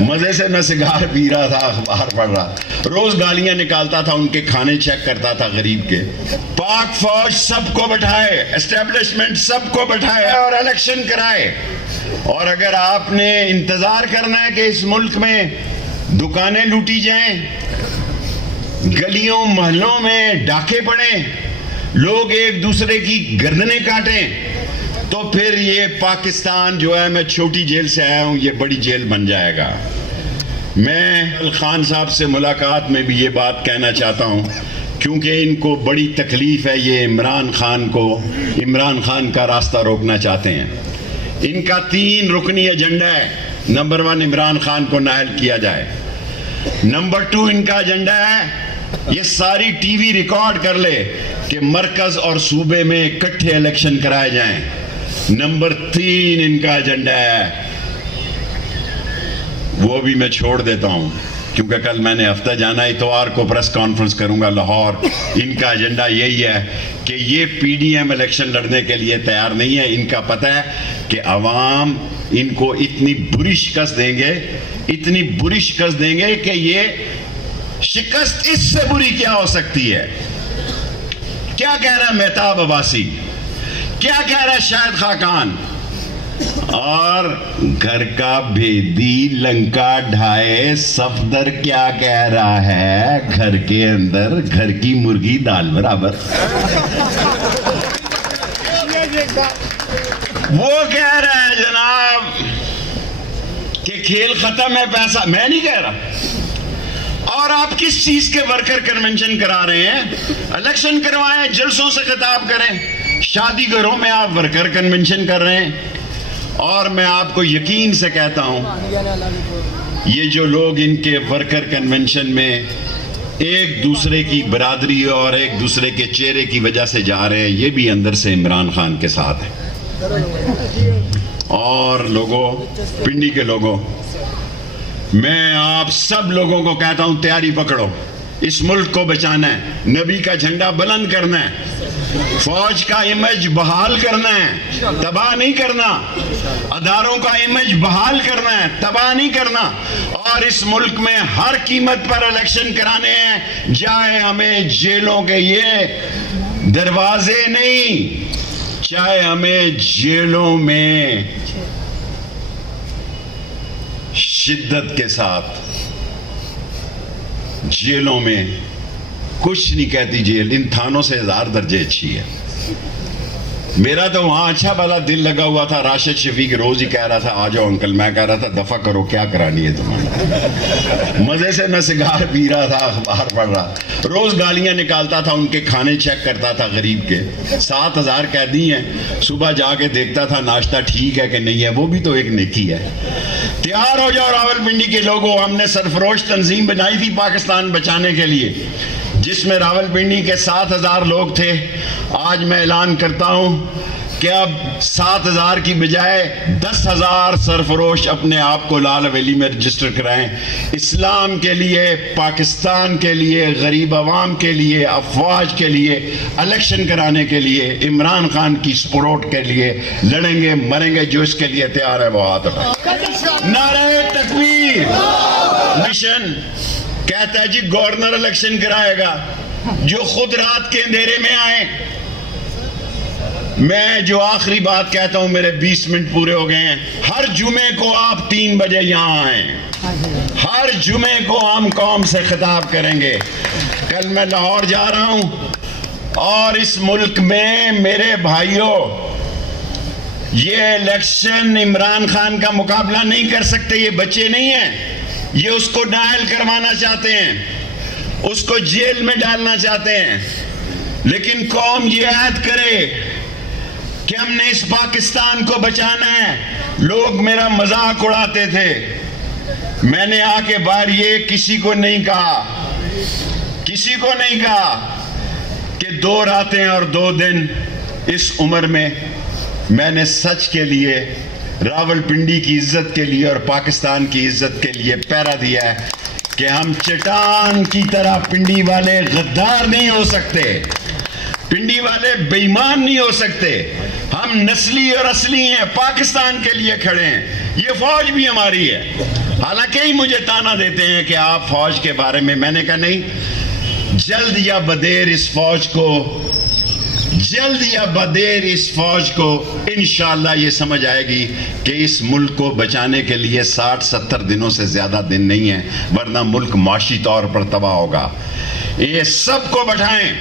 مزے سے میں سگار پی رہا تھا، اخبار پڑھ رہا، روز گالیاں نکالتا تھا، ان کے کھانے چیک کرتا تھا غریب کے۔ پاک فوج سب کو بٹھائے، اسٹیبلشمنٹ سب کو بٹھائے اور الیکشن کرائے۔ اور اگر آپ نے انتظار کرنا ہے کہ اس ملک میں دکانیں لوٹی جائیں، گلیوں محلوں میں ڈاکے پڑیں، لوگ ایک دوسرے کی گردنیں کاٹیں، تو پھر یہ پاکستان جو ہے، میں چھوٹی جیل سے آیا ہوں، یہ بڑی جیل بن جائے گا۔ میں خان صاحب سے ملاقات میں بھی یہ بات کہنا چاہتا ہوں، کیونکہ ان کو بڑی تکلیف ہے، یہ عمران خان کا راستہ روکنا چاہتے ہیں۔ ان کا 3 رکنی ایجنڈا ہے۔ نمبر 1، عمران خان کو نااہل کیا جائے۔ نمبر 2، ان کا ایجنڈا ہے یہ ساری ٹی وی ریکارڈ کر لے کہ مرکز اور صوبے میں اکٹھے الیکشن کرائے جائیں۔ نمبر 3 ان کا ایجنڈا ہے، وہ بھی میں چھوڑ دیتا ہوں کیونکہ کل میں نے ہفتہ جانا، اتوار کو پریس کانفرنس کروں گا لاہور۔ ان کا ایجنڈا یہی ہے کہ یہ پی ڈی ایم الیکشن لڑنے کے لیے تیار نہیں ہے۔ ان کا پتہ ہے کہ عوام ان کو اتنی بری شکست دیں گے کہ یہ شکست اس سے بری کیا ہو سکتی ہے۔ کیا کہہ رہا ہے مہتاب عباسی، کیا کہہ رہا ہے شاہد خاقان، اور گھر کا بھیدی لنکا ڈھائے صفدر کیا کہہ رہا ہے، گھر کے اندر گھر کی مرغی دال برابر۔ وہ کہہ رہا ہے جناب کہ کھیل ختم ہے، پیسہ، میں نہیں کہہ رہا۔ اور آپ کس چیز کے ورکر کنونشن کرا رہے ہیں؟ الیکشن کروائیں، جلسوں سے خطاب کریں، شادی گھروں میں آپ ورکر کنونشن کر رہے ہیں۔ اور میں آپ کو یقین سے کہتا ہوں، یہ جو لوگ ان کے ورکر کنونشن میں ایک دوسرے کی برادری اور ایک دوسرے کے چہرے کی وجہ سے جا رہے ہیں، یہ بھی اندر سے عمران خان کے ساتھ ہیں۔ اور لوگوں، پنڈی کے لوگوں، میں آپ سب لوگوں کو کہتا ہوں، تیاری پکڑو، اس ملک کو بچانا ہے، نبی کا جھنڈا بلند کرنا ہے، فوج کا امیج بحال کرنا ہے، تباہ نہیں کرنا، اداروں کا امیج بحال کرنا ہے، تباہ نہیں کرنا۔ اور اس ملک میں ہر قیمت پر الیکشن کرانے ہیں، چاہے ہمیں جیلوں کے یہ دروازے نہیں، چاہے ہمیں جیلوں میں شدت کے ساتھ، جیلوں میں کچھ نہیں کہتی جیل، ان تھانوں سے 1000 درجے اچھی ہے۔ میرا تو وہاں اچھا بھلا دل لگا ہوا تھا، راشد شفیق روز ہی کہہ رہا تھا آ جاؤ انکل، میں کہہ رہا تھا دفع کرو، کیا کرانی ہے تمہیں۔ مزے سے میں سگار پی رہا تھا، اخبار پڑھ رہا، روز گالیاں نکالتا تھا، ان کے کھانے چیک کرتا تھا غریب کے۔ 7000 قیدی ہیں، صبح جا کے دیکھتا تھا ناشتہ ٹھیک ہے کہ نہیں ہے، وہ بھی تو ایک نیکی ہے۔ تیار ہو جاؤ راولپنڈی کے لوگوں، ہم نے سرفروش تنظیم بنائی تھی پاکستان بچانے کے لیے، جس میں راولپنڈی کے 7000 لوگ تھے۔ آج میں اعلان کرتا ہوں کہ اب 7000 کی بجائے 10,000 سرفروش اپنے آپ کو لال حویلی میں رجسٹر کرائیں۔ اسلام کے لیے، پاکستان کے لیے، غریب عوام کے لیے، افواج کے لیے، الیکشن کرانے کے لیے، عمران خان کی سپورٹ کے لیے لڑیں گے، مریں گے۔ جو اس کے لیے تیار ہے وہ ہاتھ اٹھائے۔ نعرہ تکبیر۔ مشن کہتا ہے جی گورنر الیکشن کرائے گا، جو خود رات کے اندھیرے میں آئے۔ میں جو آخری بات کہتا ہوں، میرے 20 منٹ پورے ہو گئے ہیں۔ ہر جمعے کو آپ 3 بجے یہاں آئیں، ہر جمعے کو ہم قوم سے خطاب کریں گے۔ کل میں لاہور جا رہا ہوں، اور اس ملک میں میرے بھائیوں، یہ الیکشن عمران خان کا مقابلہ نہیں کر سکتے، یہ بچے نہیں ہیں، یہ اس کو نااہل کروانا چاہتے ہیں، اس کو جیل میں ڈالنا چاہتے ہیں۔ لیکن قوم یہ عہد کرے کہ ہم نے اس پاکستان کو بچانا ہے۔ لوگ میرا مذاق اڑاتے تھے، میں نے آ کے باہر یہ کسی کو نہیں کہا کہ 2 راتیں اور 2 دن اس عمر میں میں نے سچ کے لیے، راولپنڈی کی عزت کے لیے اور پاکستان کی عزت کے لیے پہرا دیا ہے کہ ہم چٹان کی طرح، پنڈی والے غدار نہیں ہو سکتے، پنڈی والے بے ایمان نہیں ہو سکتے، ہم نسلی اور اصلی ہیں، پاکستان کے لیے کھڑے ہیں۔ یہ فوج بھی ہماری ہے، حالانکہ ہی مجھے تانا دیتے ہیں کہ آپ فوج کے بارے میں نے کہا نہیں، جلد یا بدیر اس فوج کو انشاءاللہ یہ سمجھ آئے گی کہ اس ملک کو بچانے کے لیے 60-70 دنوں سے زیادہ دن نہیں ہیں، ورنہ ملک معاشی طور پر تباہ ہوگا۔ یہ سب کو بٹھائیں،